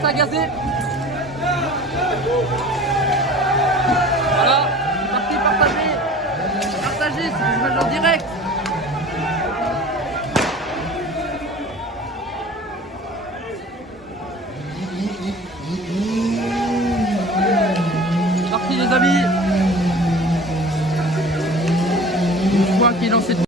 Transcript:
commence à gazer. Voilà, c'est parti, partagez. Partagez, c'est des images en direct. C'est parti les amis. Une fois qu'il est dans cette